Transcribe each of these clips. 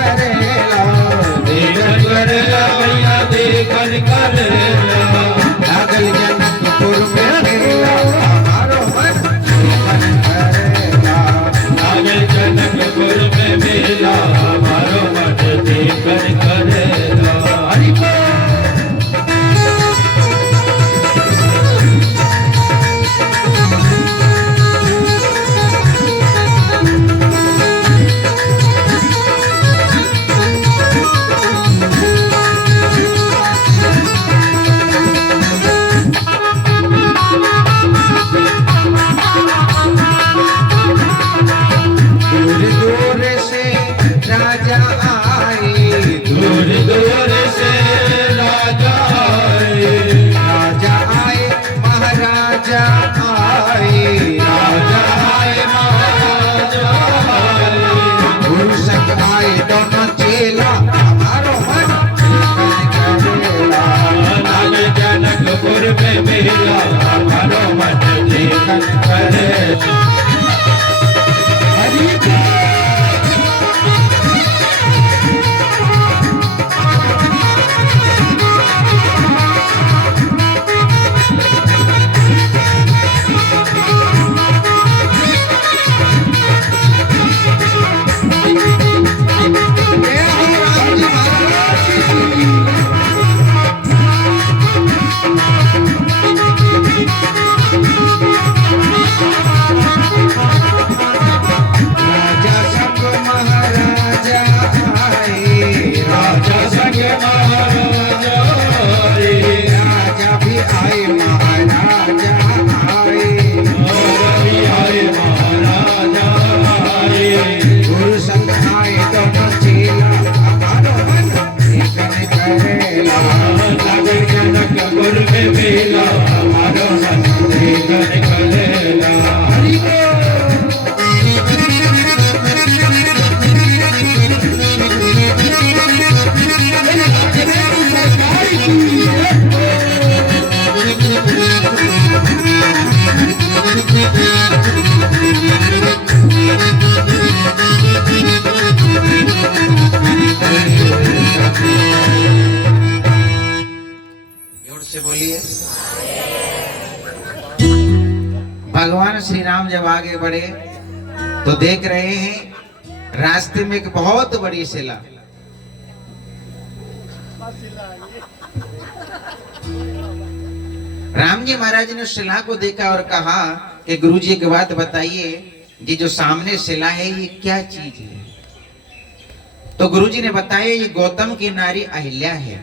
करेला, देखन करेला भैया देखन करेला। लागल जनकपुर में मेला हमारो मन देखन करेला, लागल जनकपुर में मेला हमारो मन देखन करेला। हरि बोल। दूर दूर से राजा आए, दूर दूर से राजा आए, राजा आए महाराजा आए, राजा आए महाराजा आए। गुरु संग आए दोनों चेला हमारो मन देखन करेला, लागल जनकपुर में मेला हमारो मन देखन करेला। हरि बोल। राजा संग महाराजा आए, राजा संग महाराजा आए, राजा भी आए महाराजा आए, राजा भी आए महाराजा आए। गुरु संग आए दोनों चेला हमारो मन देखन करेला, लागल जनकपुर में मेला हमारो मन देखन करेला। हरि बोल। जोर से बोलिए। भगवान श्री राम जब आगे बढ़े तो देख रहे हैं रास्ते में एक बहुत बड़ी शिला। राम जी महाराज ने उस शिला को देखा और कहा कि गुरुजी एक बात बताइए, ये जो सामने शिला है ये क्या चीज है? तो गुरुजी ने बताया ये गौतम की नारी अहिल्या है,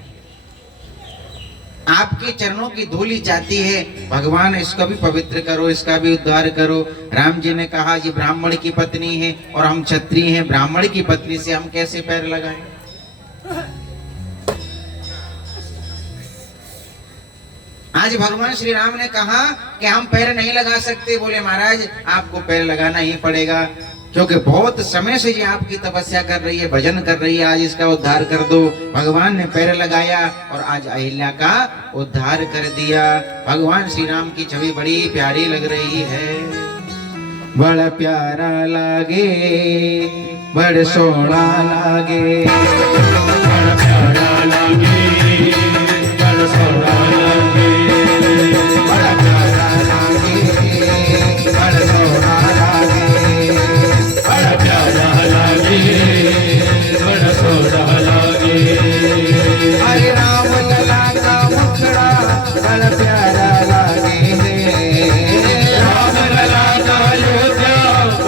आपके चरणों की धूली चाहती है, भगवान इसको भी पवित्र करो, इसका भी उद्धार करो। राम जी ने कहा ये ब्राह्मण की पत्नी है और हम क्षत्रिय हैं, ब्राह्मण की पत्नी से हम कैसे पैर लगाएं? आज भगवान श्री राम ने कहा कि हम पैर नहीं लगा सकते। बोले महाराज आपको पैर लगाना ही पड़ेगा, क्योंकि बहुत समय से ये आपकी तपस्या कर रही है, भजन कर रही है, आज इसका उद्धार कर दो। भगवान ने पैर लगाया और आज अहिल्या का उद्धार कर दिया। भगवान श्री राम की छवि बड़ी प्यारी लग रही है, बड़ा प्यारा लागे, बड़ सोना लागे, बड़ा प्यारा लागे, बड़ सोना लागे, बड़ा प्यारा लागे, बड़ सोना लागे, बड़ा प्यारा लागे, बड़ा सोना लागे। हरे राम लला का मुखड़ा बड़ा प्यारा लागे, राम लला का अयोध्या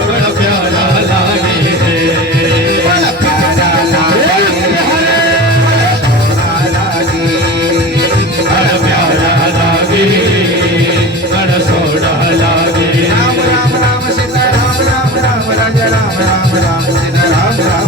बड़ा प्यारा लागे, बड़ा प्यारा लागे, बड़ा सोना लागे, बड़ा प्यारा लागे, बड़ा सोना लागे। राम राम राम सीता राम राम राम राजा राम राम राम सीता राम राम।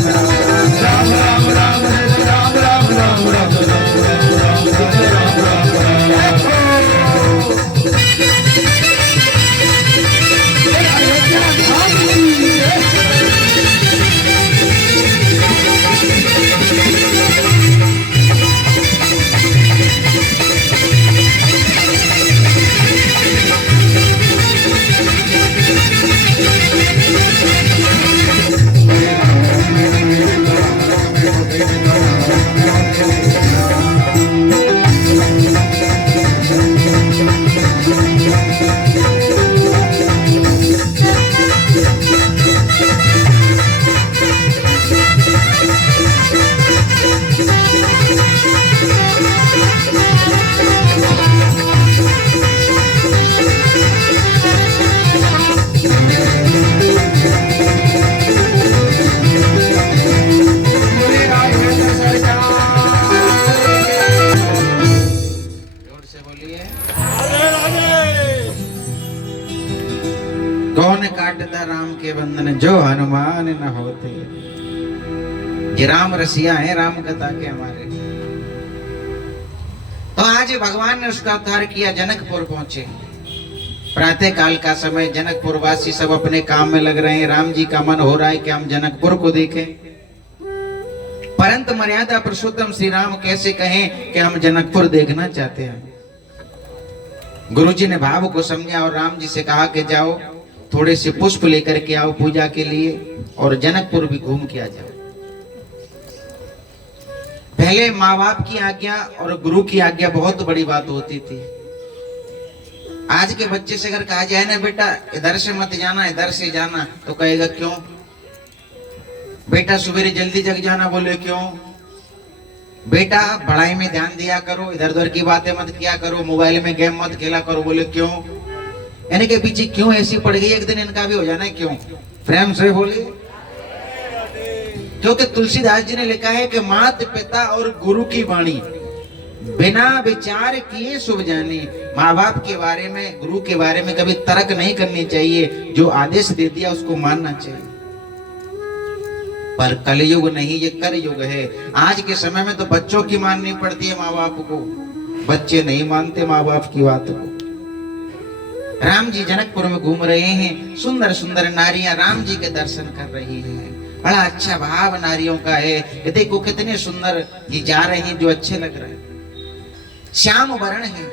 नंदन जो हनुमान न होते। ये राम रसिया है राम कथा के हमारे। तो आज भगवान ने उसका अवतार किया, जनकपुर पहुंचे। प्रातः काल का समय, जनकपुर वासी सब अपने काम में लग रहे हैं। राम जी का मन हो रहा है कि हम जनकपुर को देखें, परंतु मर्यादा पुरुषोत्तम श्री राम कैसे कहें कि हम जनकपुर देखना चाहते हैं। गुरुजी ने भाव को समझा और राम जी से कहा कि जाओ थोड़े से पुष्प लेकर के आओ पूजा के लिए, और जनकपुर भी घूम के आ जाओ। पहले माँ बाप की आज्ञा और गुरु की आज्ञा बहुत बड़ी बात होती थी। आज के बच्चे से अगर कहा जाए ना बेटा इधर से मत जाना इधर से जाना, तो कहेगा क्यों? बेटा सवेरे जल्दी जग जाना, बोले क्यों? बेटा पढ़ाई में ध्यान दिया करो, इधर उधर की बातें मत किया करो, मोबाइल में गेम मत खेला करो, बोले क्यों? यानी के पीछे क्यों ऐसी पड़ गई, एक दिन इनका भी हो जाना है क्यों? प्रेम से बोलिए। क्योंकि तुलसीदास जी ने लिखा है कि माता पिता और गुरु की वाणी बिना विचार किए शुभ जानी। माँ बाप के बारे में, गुरु के बारे में कभी तर्क नहीं करनी चाहिए, जो आदेश दे दिया उसको मानना चाहिए। पर कलयुग नहीं, ये कर युग है। आज के समय में तो बच्चों की माननी पड़ती है माँ बाप को, बच्चे नहीं मानते माँ बाप की बात को। राम जी जनकपुर में घूम रहे हैं, सुंदर सुंदर नारियां राम जी के दर्शन कर रही हैं। बड़ा अच्छा भाव नारियों का है। ये देखो कितने सुंदर ये जा रहे हैं, जो अच्छे लग रहे हैं। श्याम वर्ण है।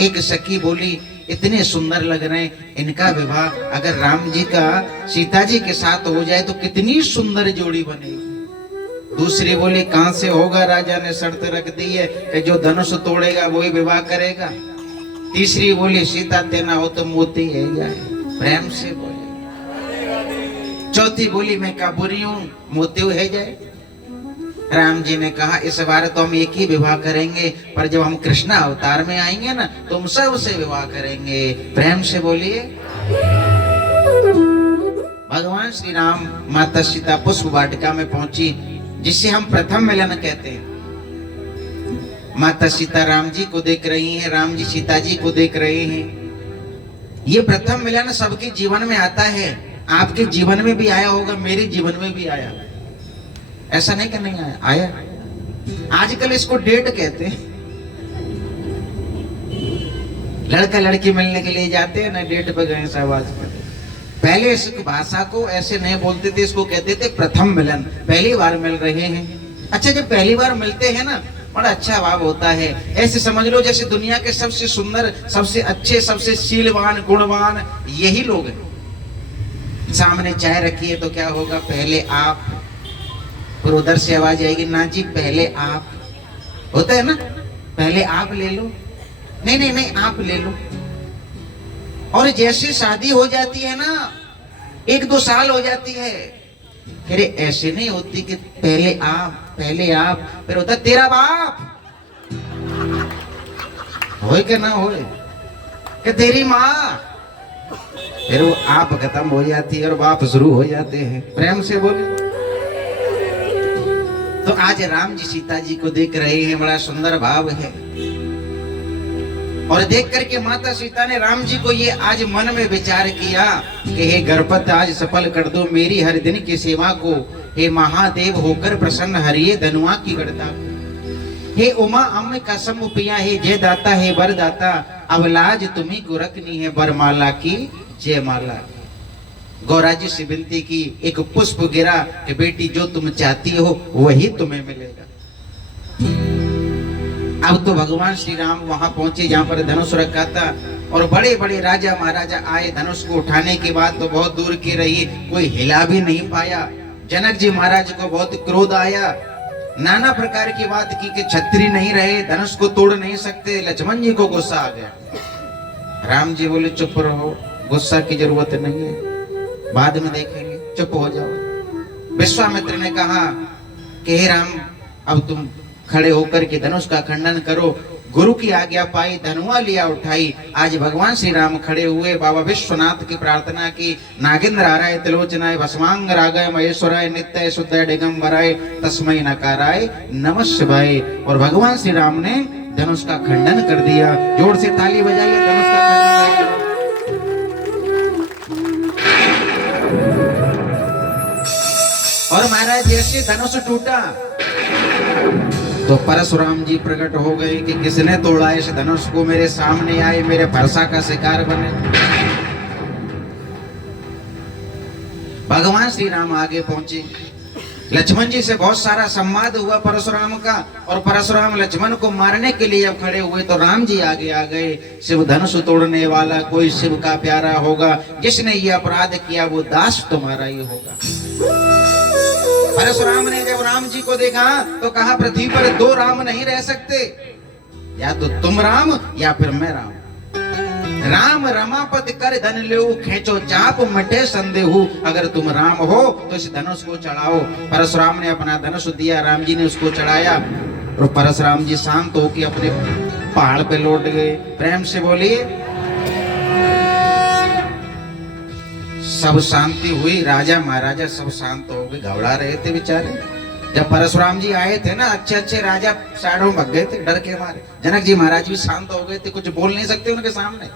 एक सखी बोली इतने सुंदर लग रहे हैं, इनका विवाह अगर राम जी का सीता जी के साथ हो जाए तो कितनी सुंदर जोड़ी बनेगी। दूसरी बोली कहां से होगा, राजा ने शर्त रख दी है कि जो धनुष तोड़ेगा वही विवाह करेगा। तीसरी बोली सीता तेना हो तो मोती है जाए, प्रेम से बोली। चौथी बोली मैं क्या बुरी हूं, मोती है जाए। राम जी ने कहा इस बार तो हम एक ही विवाह करेंगे, पर जब हम कृष्ण अवतार में आएंगे ना तुम सबसे विवाह करेंगे। प्रेम से बोलिए। भगवान श्री राम माता सीता पुष्प वाटिका में पहुंची, जिसे हम प्रथम मिलन कहते हैं। माता सीता राम जी को देख रही हैं, राम जी सीता जी को देख रहे हैं। ये प्रथम मिलन सबके जीवन में आता है। आपके जीवन में भी आया होगा, मेरे जीवन में भी आया। ऐसा नहीं कि नहीं आया, आया। आजकल इसको डेट कहते हैं। लड़का लड़की मिलने के लिए जाते हैं ना, डेट पे गए सब आजकल। पहले इस भाषा को ऐसे नहीं बोलते थे, इसको कहते थे प्रथम मिलन, पहली बार मिल रहे हैं। अच्छा जब पहली बार मिलते हैं ना बड़ा अच्छा भाव होता है। ऐसे समझ लो जैसे दुनिया के सबसे सुंदर, सबसे अच्छे, सबसे शीलवान, गुणवान यही लोग हैं। सामने चाय रखी है तो क्या होगा, पहले आप, फिर उधर से आवाज आएगी ना जी पहले आप, होता है ना, पहले आप ले लो, नहीं नहीं नहीं आप ले लो। और जैसे शादी हो जाती है ना, 1-2 साल हो जाती है, फिर ऐसे नहीं होती कि पहले आप, फिर होता तेरा बाप, होए कि ना होए, कि तेरी माँ, फिर वो आप खत्म हो जाती है और बाप शुरू हो जाते हैं। प्रेम से बोले। तो आज राम जी सीता जी को देख रहे हैं, बड़ा सुंदर भाव है। और देख करके माता सीता ने राम जी को ये आज मन में विचार किया कि हे गणपत आज सफल कर दो मेरी हर दिन की सेवा को। हे महादेव होकर प्रसन्न हरिये धनुआ की गढ़ता को। हे उमा अम्म कसम पिया, हे जय दाता, हे वर दाता, अब लाज तुम्ही को रखनी है बरमाला की जय माला। गौरा जी से विनती की, एक पुष्प गिरा कि बेटी जो तुम चाहती हो वही तुम्हें मिलेगा। अब तो भगवान श्री राम वहां पहुंचे जहां पर धनुष रखा था, और बड़े बड़े राजा महाराजा आए। धनुष को उठाने की बात तो बहुत दूर की रही, कोई हिला भी नहीं पाया। जनक जी महाराज को बहुत क्रोध आया, नाना प्रकार की बात की कि छतरी नहीं रहे, धनुष को तोड़ नहीं सकते। लक्ष्मण जी को गुस्सा आ गया। राम जी बोले चुप रहो, गुस्सा की जरूरत नहीं है, बाद में देखेंगे, चुप हो जाओ। विश्वामित्र ने कहा कि हे राम अब तुम खड़े होकर के धनुष का खंडन करो। गुरु की आज्ञा पाई, धनुआ लिया उठाई। आज भगवान श्री राम खड़े हुए, बाबा विश्वनाथ की प्रार्थना की। नागेंद्र आराय त्रिलोचनाय भस्मांग रागाय महेश्वराय नित्य शुद्ध दिगंबराय तस्मै नकाराय नमः शिवाय। और भगवान श्री राम ने धनुष का खंडन कर दिया। जोर से ताली बजाइए, धनुष का खंडन। और महाराज जैसे धनुष टूटा तो परशुराम जी प्रकट हो गए कि किसने तोड़ा इस धनुष को, मेरे सामने आए, मेरे भरसा का शिकार बने। भगवान श्री राम आगे पहुंचे, लक्ष्मण जी से बहुत सारा संवाद हुआ परशुराम का, और परशुराम लक्ष्मण को मारने के लिए जब खड़े हुए तो राम जी आगे आ गए। शिव धनुष तोड़ने वाला कोई शिव का प्यारा होगा, जिसने ये अपराध किया वो दास तुम्हारा ही होगा। परशुराम ने जब राम जी को देखा तो कहा, पृथ्वी पर दो राम नहीं रह सकते, या तो तुम राम या फिर मैं राम। राम रमापति कर धन लेऊ, खेचो चाप मटे संदेहू। अगर तुम राम हो तो इस धनुष को चढ़ाओ। परशुराम ने अपना धनुष दिया, राम जी ने उसको चढ़ाया, और परशुराम जी शांत होकर अपने पहाड़ पे लौट गए। प्रेम से बोलिए, सब शांति हुई, राजा महाराजा सब शांत हो गए, घबरा रहे थे बेचारे। जब परशुराम जी आए थे ना, अच्छे अच्छे राजा साइडों में भाग गए थे डर के मारे। जनक जी महाराज भी शांत हो गए थे, कुछ बोल नहीं सकते उनके सामने।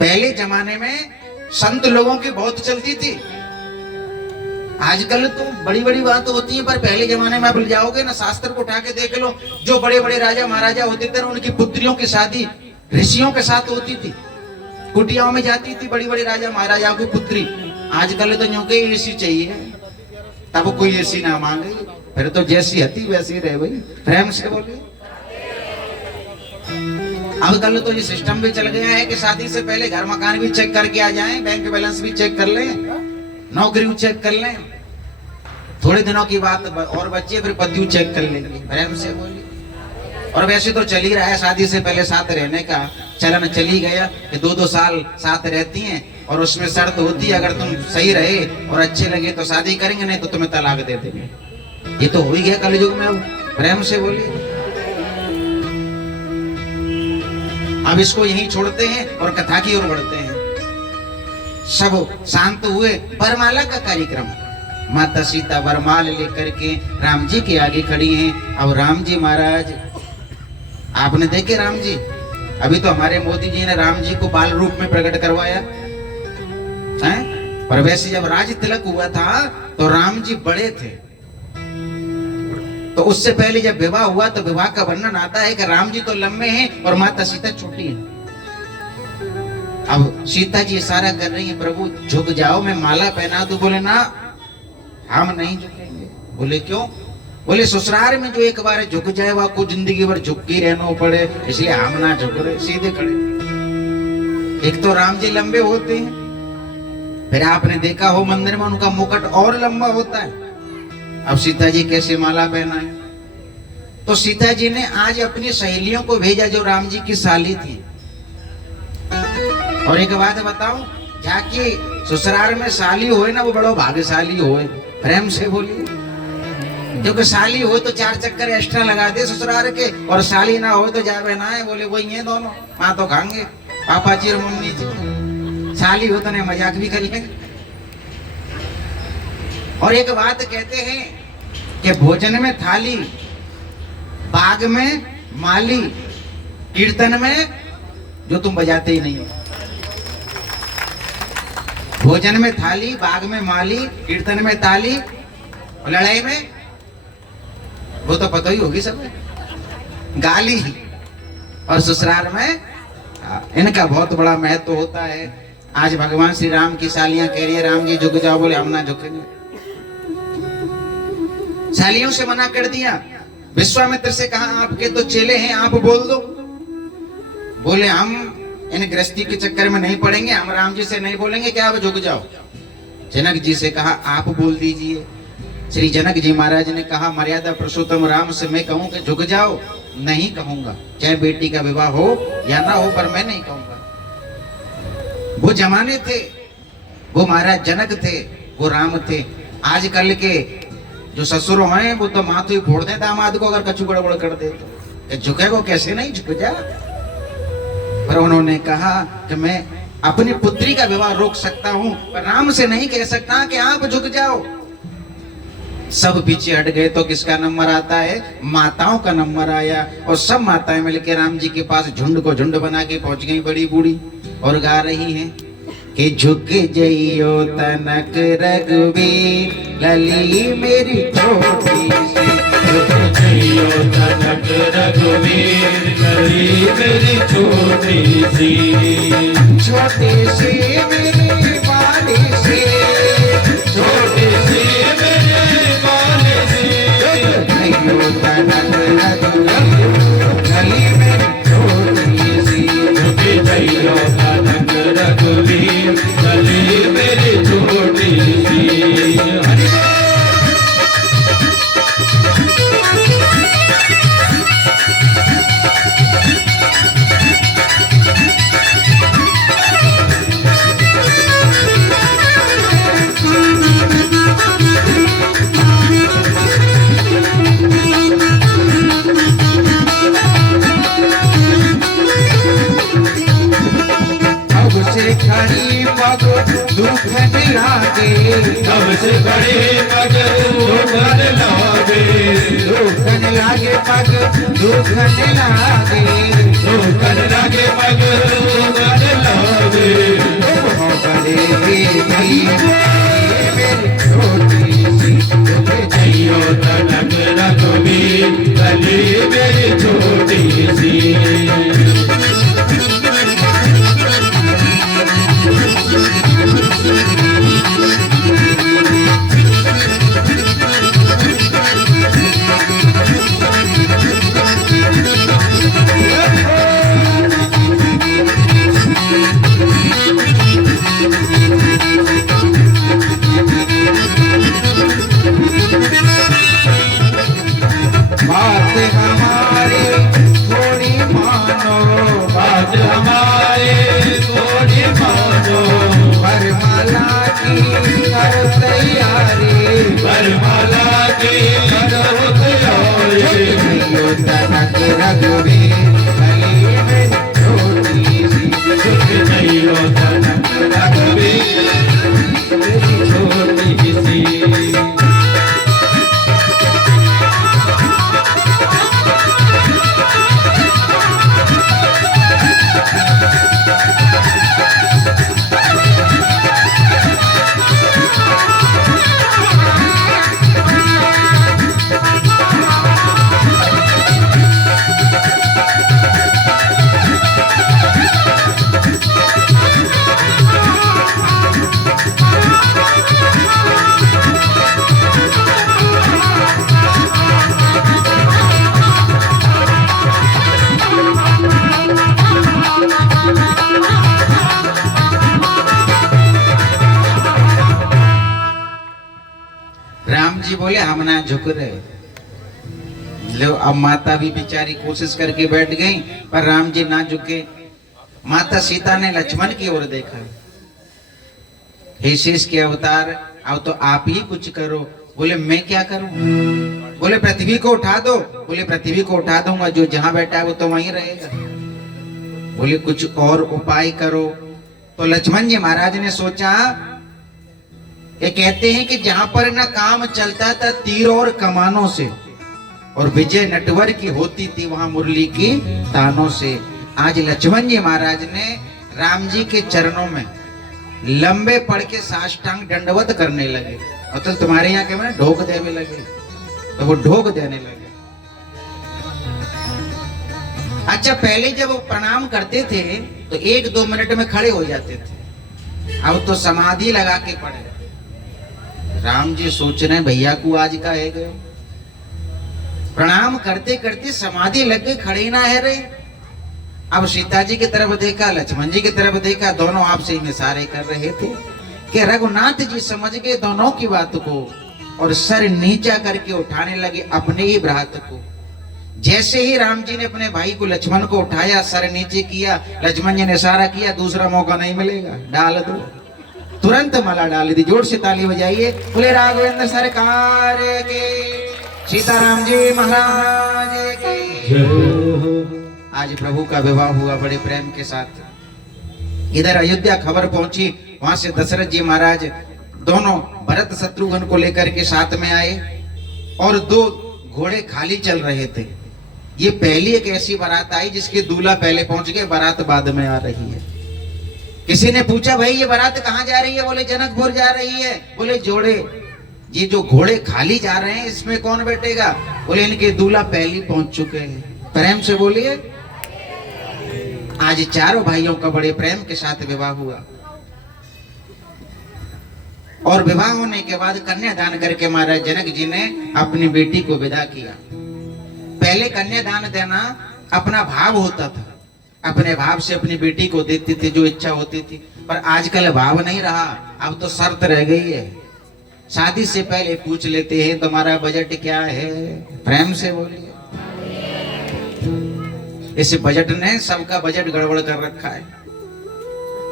पहले जमाने में संत लोगों की बहुत चलती थी, आजकल तो बड़ी बड़ी बात होती है, पर पहले जमाने में आप जाओगे ना, शास्त्र को उठा के देख लो, जो बड़े बड़े राजा महाराजा होते थे उनकी पुत्रियों की शादी ऋषियों के साथ होती थी, कुटियाओं में जाती थी बड़ी बड़ी राजा महाराजाओं की पुत्री। आजकल तो न्यू के एसी चाहिए, तब कोई एसी ना मांगे, फिर तो जैसी हती वैसी रहे भाई। प्रेम से बोलिए। अब कल तो ये सिस्टम भी चल गया है कि शादी से पहले घर मकान भी चेक करके आ जाएं, बैंक बैलेंस भी चेक कर लें, नौकरी चेक कर लें, थोड़े दिनों की बात और बच्चे फिर पति चेक कर लेंगे। प्रेम से बोलिए। और वैसे तो चल ही रहा है शादी से पहले साथ रहने का चलन, चल ही गया कि 2-2 साल साथ रहती हैं, और उसमें शर्त होती है अगर तुम सही रहे और अच्छे लगे तो शादी करेंगे, नहीं तो तुम्हें तलाक दे देंगे। ये तो हो ही गया कलयुग में। अब प्रेम से बोलिए। अब इसको यहीं छोड़ते हैं और कथा की ओर बढ़ते हैं। सब शांत हुए, वरमाला का कार्यक्रम। माता सीता वरमाल लेकर के राम जी के आगे खड़ी हैं। अब राम जी महाराज, आपने देखे राम जी, अभी तो हमारे मोदी जी ने राम जी को बाल रूप में प्रकट करवाया है, पर वैसे जब राज तिलक हुआ था तो राम जी बड़े थे। तो उससे पहले जब विवाह हुआ तो विवाह का वर्णन आता है कि राम जी तो लंबे हैं और माता सीता छोटी हैं। अब सीता जी इशारा कर रही है, प्रभु झुक जाओ, मैं माला पहना दूं। बोले ना, हम नहीं झुकेंगे। बोले क्यों? बोले ससुराल में जो एक बार झुक जाए वह को जिंदगी भर झुक के रहना पड़े, इसलिए हम ना झुक रहे, सीधे खड़े। एक तो राम जी लंबे होते हैं, फिर आपने देखा हो मंदिर में उनका मुकुट और लंबा होता है। अब सीता जी कैसे माला पहनाए? तो सीता जी ने आज अपनी सहेलियों को भेजा जो राम जी की साली थी। और एक बात बताऊं, जाके ससुराल में साली होए ना, वो बड़ो भाग्यशाली होए। प्रेम से बोलिए। क्योंकि साली हो तो 4 चक्कर एक्स्ट्रा लगा दे ससुराल के, और साली ना हो तो जावे ना है। बोले वही है दोनों, माँ तो खाएंगे पापा जी और मम्मी जी, साली हो तो नहीं मजाक भी कर लेंगे। और एक बात कहते हैं कि भोजन में थाली, बाग में माली, कीर्तन में जो तुम बजाते ही नहीं हो। भोजन में थाली, बाग में माली, कीर्तन में ताली, और लड़ाई में वो तो पता ही होगी सब, गाली। और ससुराल में इनका बहुत बड़ा महत्व होता है। आज भगवान श्री राम की सालियां कह रही है राम जी झुक जाओ, बोले हम ना झुकेंगे। सालियों से मना कर दिया। विश्वामित्र से कहा आपके तो चेले हैं, आप बोल दो। बोले हम इन गृहस्थी के चक्कर में नहीं पड़ेंगे, हम राम जी से नहीं बोलेंगे कि आप झुक जाओ। जनक जी से कहा आप बोल दीजिए। श्री जनक जी महाराज ने कहा मर्यादा पुरुषोत्तम राम से मैं कहूं कि झुक जाओ, नहीं कहूंगा, चाहे बेटी का विवाह हो या ना हो, पर मैं नहीं कहूंगा। वो जमाने थे, वो महाराज जनक थे, वो राम थे। आजकल के जो ससुरों हैं वो तो माथु ही फोड़ दे दामाद को अगर कछु गड़बड़ कर दे तो, झुकेगो कैसे? नहीं झुक जा। पर उन्होंने कहा कि मैं अपनी पुत्री का विवाह रोक सकता हूं, पर राम से नहीं कह सकता कि आप झुक जाओ। सब पीछे हट गए तो किसका नंबर आता है? माताओं का नंबर आया। और सब माताएं मिलकर राम जी के पास झुंड को झुंड बना के पहुंच गई, बड़ी बूढ़ी, और गा रही हैं कि झुक जइयो तनक रघुवीर लली मेरी छोटी सी, झुक जइयो तनक रघुवीर लली मेरी छोटी सी, छोटी सी मेरी वाली सी, छोटी सी मेरे वाली सी, झुक जइयो तनक रघुवीर लली मेरी छोटी सी, झुक जइयो तनक रघुवीर लली मेरी छोटी सी। हरि अब से खड़ी पग दुख लागे, अब से बड़े पग दुखन लागे, दुखन लागे पग दुखन लागे, दुखन लागे पग दुखन लागे, तुम हो बड़े भाई मेरी छोटी सी, झुक जइयो तनक रघुवीर लली मेरी छोटी सी। बात हमारी थोड़ी मानो, बात हमारे थोड़ी मानो, वरमाला की कर तैयारी, वरमाला की करो तैयारी, झुक तनक रघुवीर लली मेरी छोटी सी, झुक जइयो तनक रघुवीर मेरी छोटी सी। राम जी बोले हम ना झुक रहे। लो अब माता भी बेचारी कोशिश करके बैठ गई, पर राम जी ना झुके। माता सीता ने लक्ष्मण की ओर देखा, हे शेष के अवतार, अब तो आप ही कुछ करो। बोले मैं क्या करूं? बोले पृथ्वी को उठा दो। बोले पृथ्वी को उठा दूंगा, जो जहां बैठा है वो तो वहीं रहेगा। बोले कुछ और उपाय करो। तो लक्ष्मण जी महाराज ने सोचा, ये कहते हैं कि जहां पर ना काम चलता था तीर और कमानों से, और विजय नटवर की होती थी वहां मुरली की तानों से। आज लक्ष्मण जी महाराज ने राम जी के चरणों में लंबे पड़ के साष्टांग दंडवत करने लगे, और तो तुम्हारे यहाँ के मैंने ढोक देने लगे, तो वो ढोक देने लगे। अच्छा, पहले जब वो प्रणाम करते थे तो 1-2 मिनट में खड़े हो जाते थे, अब तो समाधि लगा के पड़े। राम जी सोच रहे भैया को आज का है गए, प्रणाम करते करते समाधि लग गए, खड़े ना है रहे। अब सीता जी की तरफ देखा, लक्ष्मण जी की तरफ देखा, दोनों आपसे इशारे कर रहे थे कि रघुनाथ जी समझ गए दोनों की बात को, और सर नीचा करके उठाने लगे अपने ही भ्रात को। जैसे ही राम जी ने अपने भाई को लक्ष्मण को उठाया, सर नीचे किया, लक्ष्मण जी ने इशारा किया, दूसरा मौका नहीं मिलेगा, डाल दो। तुरंत माला डाल दी। जोर से ताली बजाइए, बोले राघवेंद्र सरकार के, सीताराम जी महाराज के। आज प्रभु का विवाह हुआ बड़े प्रेम के साथ। इधर अयोध्या खबर पहुंची, वहां से दशरथ जी महाराज दोनों भरत शत्रुघ्न को लेकर के साथ में आए, और 2 घोड़े खाली चल रहे थे। ये पहली एक ऐसी बारात आई जिसके दूल्हा पहले पहुंच गए, बारात बाद में आ रही है। किसी ने पूछा भाई ये बारात कहाँ जा रही है? बोले जनकपुर जा रही है। बोले जोड़े, ये जो घोड़े खाली जा रहे हैं इसमें कौन बैठेगा? बोले इनके दूल्हा पहले पहुंच चुके हैं। प्रेम से बोलिए। आज चारों भाइयों का बड़े प्रेम के साथ विवाह हुआ और विवाह होने के बाद कन्यादान करके महाराज जनक जी ने अपनी बेटी को विदा किया। पहले कन्यादान देना अपना भाव होता था, अपने भाव से अपनी बेटी को देती थी जो इच्छा होती थी, पर आजकल भाव नहीं रहा, अब तो शर्त रह गई है। शादी से पहले पूछ लेते हैं तुम्हारा बजट क्या है? प्रेम से बोलिए। इस बजट ने सबका बजट गड़बड़ कर रखा है।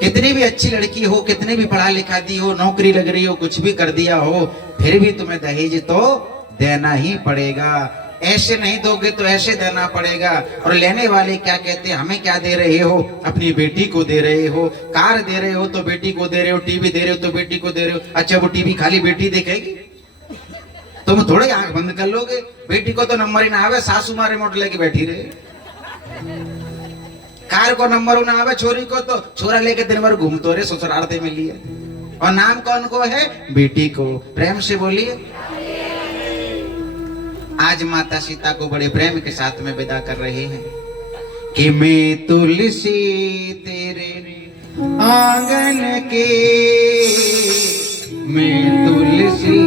कितनी भी अच्छी लड़की हो, कितनी भी पढ़ा लिखा दी हो, नौकरी लग रही हो, कुछ भी कर दिया हो, फिर भी तुम्हें दहेज तो देना ही पड़ेगा। ऐसे नहीं दोगे तो ऐसे देना पड़ेगा। और लेने वाले क्या कहते हैं, हमें क्या दे रहे हो? अपनी बेटी को दे रहे हो। कार दे रहे हो तो बेटी को दे रहे हो, टीवी दे रहे हो तो बेटी को दे रहे हो। अच्छा वो टीवी खाली बेटी देखेगी? तुम थोड़े आंख बंद कर लोगे? बेटी को तो नंबर ही ना आवे, सासू माँ रिमोट लेके बैठी रहे। कार को नंबर ना आवे, छोरी को तो छोरा लेके दिन भर घूमतो रहे ससुरालते में लिए। और नाम कौन को है? बेटी को। प्रेम से बोलिए। आज माता सीता को बड़े प्रेम के साथ में विदा कर रहे हैं कि मैं तुलसी तेरे आंगन के, मैं तुलसी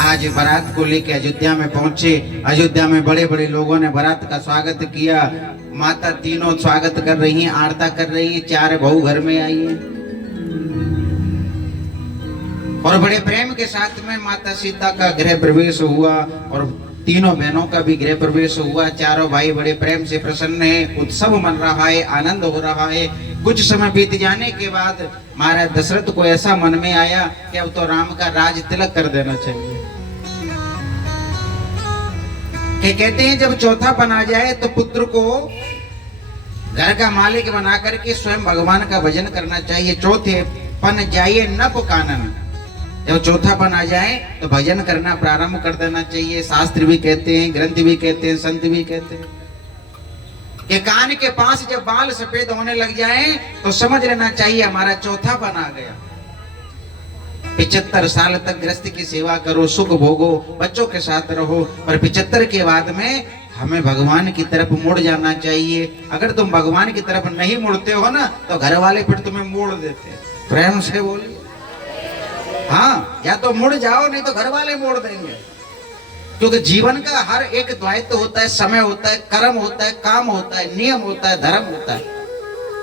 आज बारात को लेके अयोध्या में पहुंचे। अयोध्या में बड़े बड़े लोगों ने बारात का स्वागत किया। माता तीनों स्वागत कर रही हैं, आरता कर रही हैं। चार बहू घर में आई हैं और बड़े प्रेम के साथ में माता सीता का गृह प्रवेश हुआ और तीनों बहनों का भी गृह प्रवेश हुआ। चारों भाई बड़े प्रेम से प्रसन्न हैं, उत्सव मन रहा है, आनंद हो रहा है। कुछ समय बीत जाने के बाद महाराज दशरथ को ऐसा मन में आया कि अब तो राम का राज तिलक कर देना चाहिए। कि कहते हैं जब चौथापन आ जाए तो पुत्र को घर का मालिक बना करके स्वयं भगवान का भजन करना चाहिए। चौथेपन जाइए न पुकानन, जब चौथापन आ जाए तो भजन करना प्रारंभ कर देना चाहिए। शास्त्र भी कहते हैं, ग्रंथ भी कहते हैं, संत भी कहते हैं कि कान के पास जब बाल सफेद होने लग जाए तो समझ लेना चाहिए हमारा चौथापन आ गया। 75 साल तक गृहस्थ की सेवा करो, सुख भोगो, बच्चों के साथ रहो, पर 75 के बाद में हमें भगवान की तरफ मुड़ जाना चाहिए। अगर तुम भगवान की तरफ नहीं मुड़ते हो ना तो घर वाले फिर तुम्हें मोड़ देते हैं। प्रेम से बोलिए। हाँ, या तो मुड़ जाओ, नहीं तो घर वाले मोड़ देंगे। क्योंकि जीवन का हर एक दायित्व होता है, समय होता है, कर्म होता है, काम होता है, नियम होता है, धर्म होता है।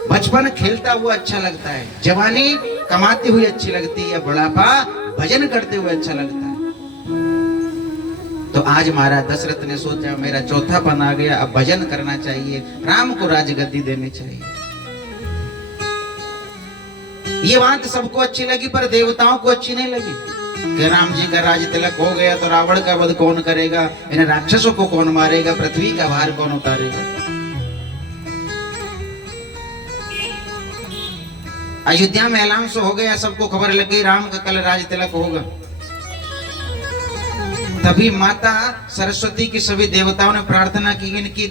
बचपन खेलता हुआ अच्छा लगता है, जवानी कमाती हुई अच्छी लगती है, बुढ़ापा भजन करते हुए अच्छा लगता है। तो आज महाराज दशरथ ने सोचा मेरा चौथापन आ गया, अब भजन करना चाहिए, राम को राजगद्दी देनी चाहिए। ये बात सबको अच्छी लगी, पर देवताओं को अच्छी नहीं लगी कि राम जी का राज तिलक हो गया तो रावण का वध कौन करेगा, इन राक्षसों को कौन मारेगा, पृथ्वी का भार कौन उतारेगा। अयोध्या में ऐलान हो गया, सबको खबर लग गई राम का कल राज तिलक होगा। तभी माता सरस्वती की सभी देवताओं ने प्रार्थना की, इनकी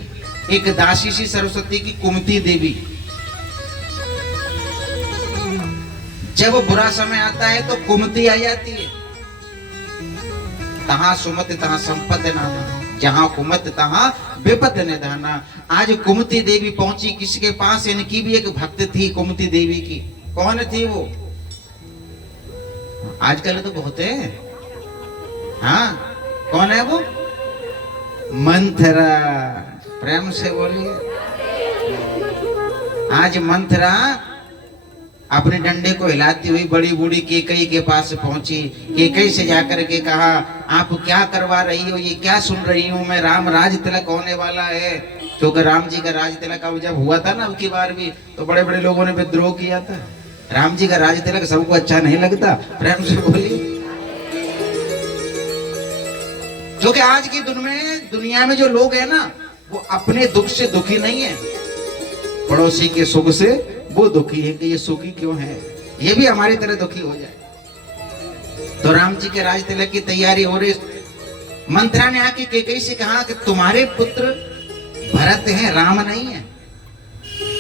एक दासी सी सरस्वती की कुमती देवी, जब बुरा समय आता है तो कुमती आ जाती है। तहां सुमत तहां संपत नाना, जहां कुमत तहां विपत निधाना। आज कुमती देवी पहुंची किसके पास, इनकी भी एक भक्त थी कुमती देवी की। कौन थी वो? आजकल तो बहुत है। हाँ, कौन है वो? मंथरा। प्रेम से बोलिए। आज मंथरा अपने डंडे को हिलाती हुई बड़ी बूढ़ी केकई के पास पहुंची। केकई से जाकर के कहा, आप क्या करवा रही हो, ये क्या सुन रही हूं मैं, राम राज तिलक होने वाला है। क्योंकि राम जी का राज तिलक अब जब हुआ था ना, अब की बार भी तो बड़े बड़े लोगों ने विद्रोह किया था। राम जी का राज तिलक सबको अच्छा नहीं लगता। प्रेम से बोलिए। क्योंकि आज की दुनिया में जो लोग हैं ना, वो अपने दुख से दुखी नहीं है, पड़ोसी के सुख से वो दुखी है कि ये सुखी क्यों है, ये भी हमारी तरह दुखी हो जाए। तो राम जी के राज तिलक की तैयारी हो रही। मंत्रा ने आके केकई से कहा कि तुम्हारे पुत्र भरत हैं, राम नहीं है।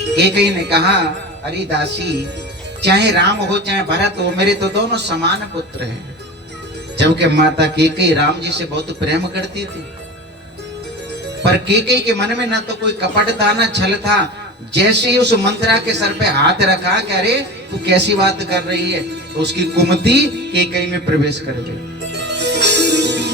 केकई ने कहा, अरे दासी, चाहे राम हो चाहे भरत हो, मेरे तो दोनों समान पुत्र हैं। जबकि माता केकई राम जी से बहुत प्रेम करती थी, पर केकई के मन में न तो कोई कपट था न छल था। जैसे ही उस मंत्रा के सर पे हाथ रखा कि अरे तू कैसी बात कर रही है, तो उसकी कुमति केकई में प्रवेश कर गई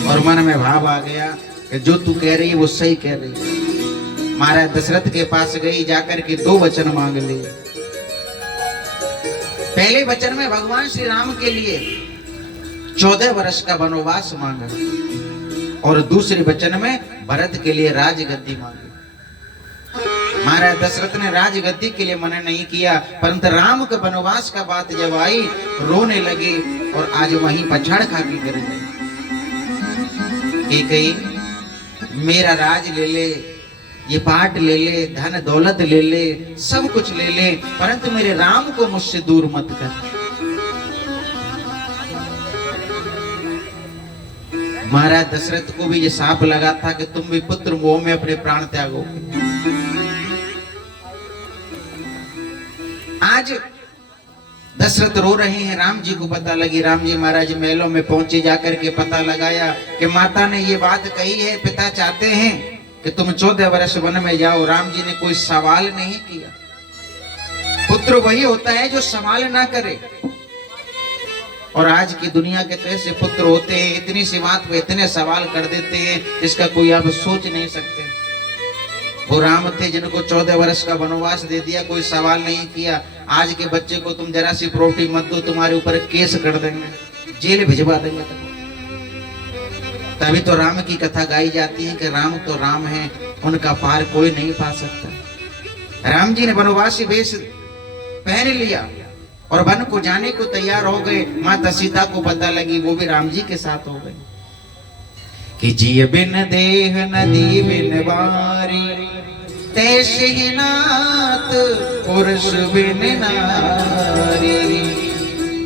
और मन में भाव आ गया कि जो तू कह रही है वो सही कह रही है। महाराज दशरथ के पास गई, जाकर के 2 वचन मांग लिए। पहले वचन में भगवान श्री राम के लिए 14 वर्ष का वनवास मांगा और दूसरे वचन में भरत के लिए राजगद्दी मांगी। महाराज दशरथ ने राजगद्दी के लिए मना नहीं किया, परंतु राम के वनवास का बात जब आई रोने लगे और आज वहीं पछाड़ खा के गिर गए। मेरा राज ले ले, ये पाट ले ले, धन दौलत ले ले, सब कुछ ले ले, परंतु मेरे राम को मुझसे दूर मत कर। महाराज दशरथ को भी ये साप लगा था कि तुम भी पुत्र मोह में अपने प्राण त्यागोगे। आज दशरथ रो रहे हैं, राम जी को पता लगी। राम जी महाराज महलों में पहुंचे, जाकर के पता लगाया कि माता ने ये बात कही है, पिता चाहते हैं कि तुम 14 वर्ष वन में जाओ। राम जी ने कोई सवाल नहीं किया। पुत्र वही होता है जो सवाल ना करे। और आज की दुनिया के तरह से पुत्र होते हैं, इतनी सी बात पे इतने सवाल कर देते हैं जिसका कोई आप सोच नहीं सकते। वो राम थे जिनको 14 वर्ष का वनवास दे दिया, कोई सवाल नहीं किया। आज के बच्चे को तुम जरा सी प्रॉपर्टी मत दो, तुम्हारे ऊपर केस कर देंगे, जेल भिजवा देंगे। तभी तो राम की कथा गाई जाती है कि राम तो राम है, उनका पार कोई नहीं पा सकता। राम जी ने वनवासी वेश पहन लिया और वन को जाने को तैयार हो गए। माता सीता को पता लगी, वो भी राम जी के साथ हो गए। कि जिय बिन देह नदी बिन वारी, तैसे ही नाथ पुरुष बिन नारी।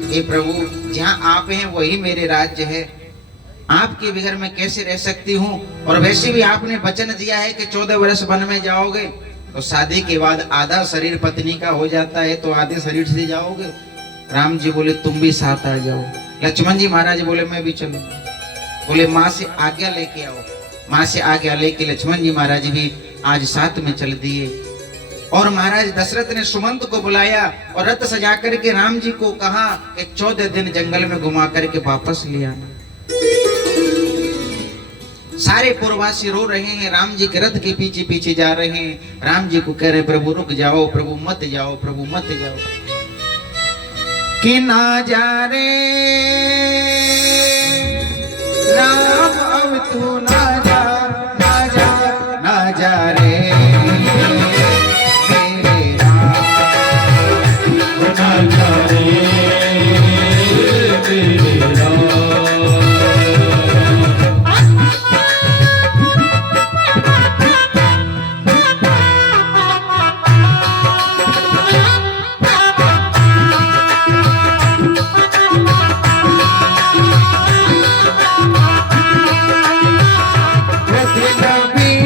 हे प्रभु, जहाँ आप हैं वही मेरे राज्य है, आपके बगैर मैं कैसे रह सकती हूँ। और वैसे भी आपने वचन दिया है कि 14 वर्ष वन में जाओगे, तो शादी के बाद आधा शरीर पत्नी का हो जाता है, तो आधे शरीर से जाओगे। राम जी बोले तुम भी साथ आ जाओ। लक्ष्मण जी महाराज बोले मैं भी चलूंगा। बोले माँ से आज्ञा लेके आओ। माँ से आज्ञा लेके लक्ष्मण जी महाराज भी आज साथ में चल दिए। और महाराज दशरथ ने सुमंत को बुलाया और रथ सजा करके राम जी को कहा कि 14 दिन जंगल में घुमा करके वापस ले आना। सारे पुरवासी रो रहे हैं, राम जी के रथ के पीछे पीछे जा रहे हैं। राम जी को कह रहे प्रभु रुक जाओ, प्रभु मत जाओ, प्रभु मत जाओ। कि ना जा रे राम अब तू ना जा, ना जा, ना जा रे मेरे राम, ना जा रे मेरे राम। अपनी